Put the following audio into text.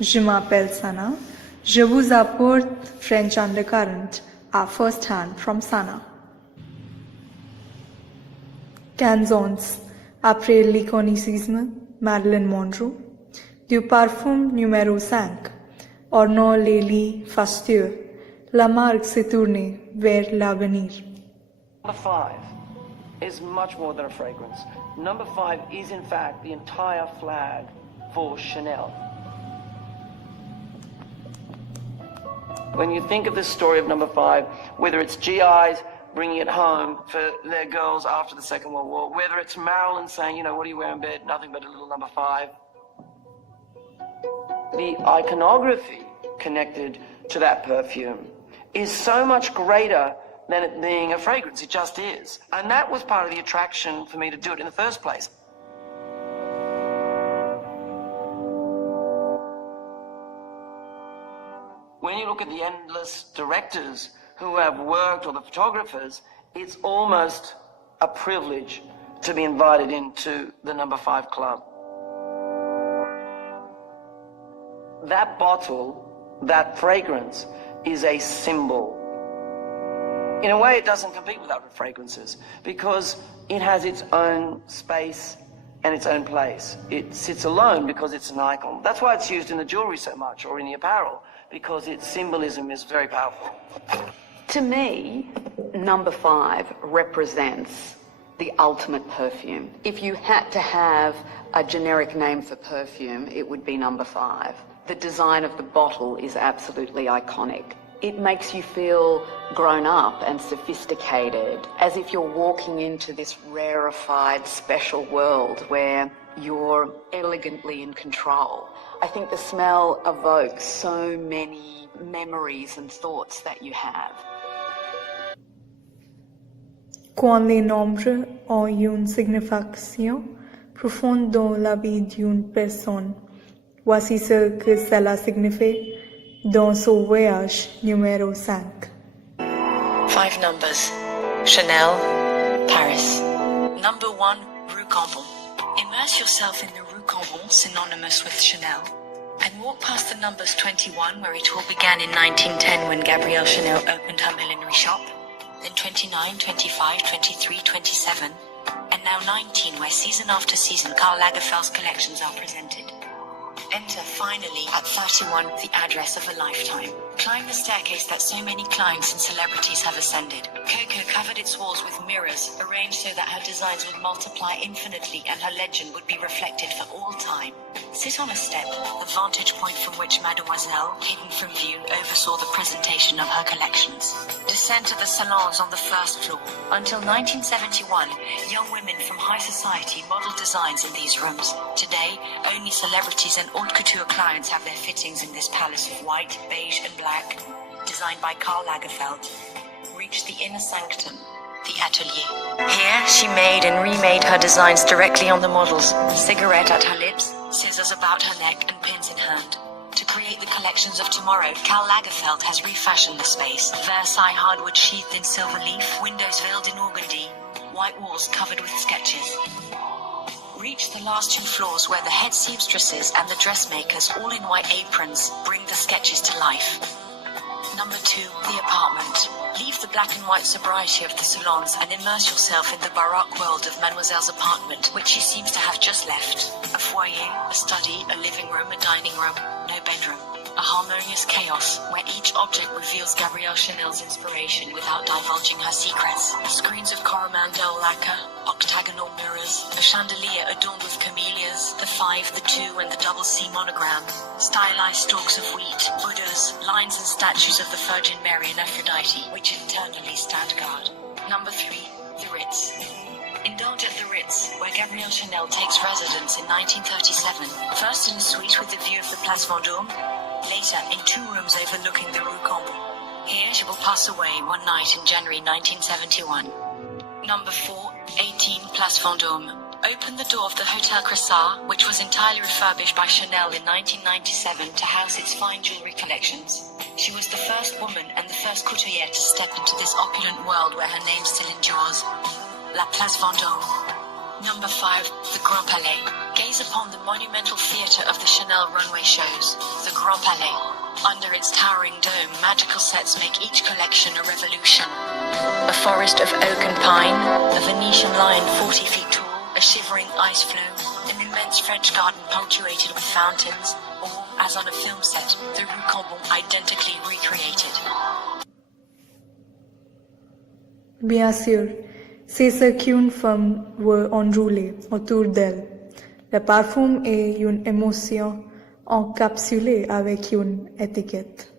Je m'appelle Sana. Je vous apporte French Undercurrent à Firsthand from Sana. Canzons. Après l'iconicisme, Marilyn Monroe. Du parfum numéro 5. Ornant les lits fastueux. La marque s'est tournée vers l'avenir. Number 5 is much more than a fragrance. Number 5 is in fact the entire flag for Chanel. When you think of the story of number 5, whether it's GIs bringing it home for their girls after the Second World War, whether it's Marilyn saying, you know, what do you wear in bed? Nothing but a little number 5. The iconography connected to that perfume is so much greater than it being a fragrance. It just is. And that was part of the attraction for me to do it in the first place. When you look at the endless directors who have worked, or the photographers, it's almost a privilege to be invited into the number 5 club. That bottle, that fragrance, is a symbol. In a way, it doesn't compete with other fragrances because it has its own space and its own place. It sits alone because it's an icon. That's why it's used in the jewelry so much, or in the apparel, because its symbolism is very powerful. To me, number 5 represents the ultimate perfume. If you had to have a generic name for perfume, it would be number 5. The design of the bottle is absolutely iconic. It makes you feel grown up and sophisticated, as if you're walking into this rarefied, special world where you're elegantly in control. I think the smell evokes so many memories and thoughts that you have. Quand les nombres ont une signification profonde dans la vie d'une personne, voici ce que cela signifie dans son voyage numéro 5. 5 numbers. Chanel, Paris. Number 1, Rue Cambon. Immerse yourself in the Rue Cambon, synonymous with Chanel, and walk past the numbers 21, where it all began in 1910 when Gabrielle Chanel opened her millinery shop, then 29, 25, 23, 27, and now 19, where season after season Karl Lagerfeld's collections are presented. Enter, finally, at 31, the address of a lifetime. Climb the staircase that so many clients and celebrities have ascended. Coco covered its walls with mirrors, arranged so that her designs would multiply infinitely and her legend would be reflected for all time. Sit on a step, the vantage point from which Mademoiselle, hidden from view, oversaw the presentation of her collections. Descend to the salons on the first floor. Until 1971, young women from high society modeled designs in these rooms. Today, only celebrities and haute couture clients have their fittings in this palace of white, beige and black, designed by Karl Lagerfeld. Reach the inner sanctum, the atelier. Here, she made and remade her designs directly on the models, cigarette at her lips, scissors about her neck and pins in hand. To create the collections of tomorrow, Karl Lagerfeld has refashioned the space. Versailles hardwood sheathed in silver leaf, windows veiled in organdy, white walls covered with sketches. Reach the last 2 floors where the head seamstresses and the dressmakers, all in white aprons, bring the sketches to life. Number 2, the apartment. Leave the black and white sobriety of the salons and immerse yourself in the baroque world of Mademoiselle's apartment, which she seems to have just left. A foyer, a study, a living room, a dining room, no bedroom. A harmonious chaos where each object reveals Gabrielle Chanel's inspiration without divulging her secrets. Screens of Coromandel lacquer, octagonal mirrors, a chandelier adorned with camellias, the 5, the 2 and the double C monogram, stylized stalks of wheat, Buddhas, lines and statues of the Virgin Mary and Aphrodite, which internally stand guard. Number 3, the Ritz. Indulge at the Ritz, where Gabrielle Chanel takes residence in 1937, first in a suite with the view of the Place Vendôme, later in 2 rooms overlooking the Rue Cambon. Here she will pass away one night in January 1971. Number 4, 18, Place Vendôme. Open the door of the Hotel Cressard, which was entirely refurbished by Chanel in 1997 to house its fine jewelry collections. She was the first woman and the first couturière to step into this opulent world where her name still endures. La Place Vendôme. Number 5, the Grand Palais. Gaze upon the monumental theatre of the Chanel runway shows, the Grand Palais. Under its towering dome, magical sets make each collection a revolution. A forest of oak and pine, a Venetian lion 40 feet tall, a shivering ice floe, an immense French garden punctuated with fountains, or, as on a film set, the Rue Cambon identically recreated. Bien sûr, ces qu'une femme veut enrouler autour d'elle. Le parfum est une émotion encapsulée avec une étiquette.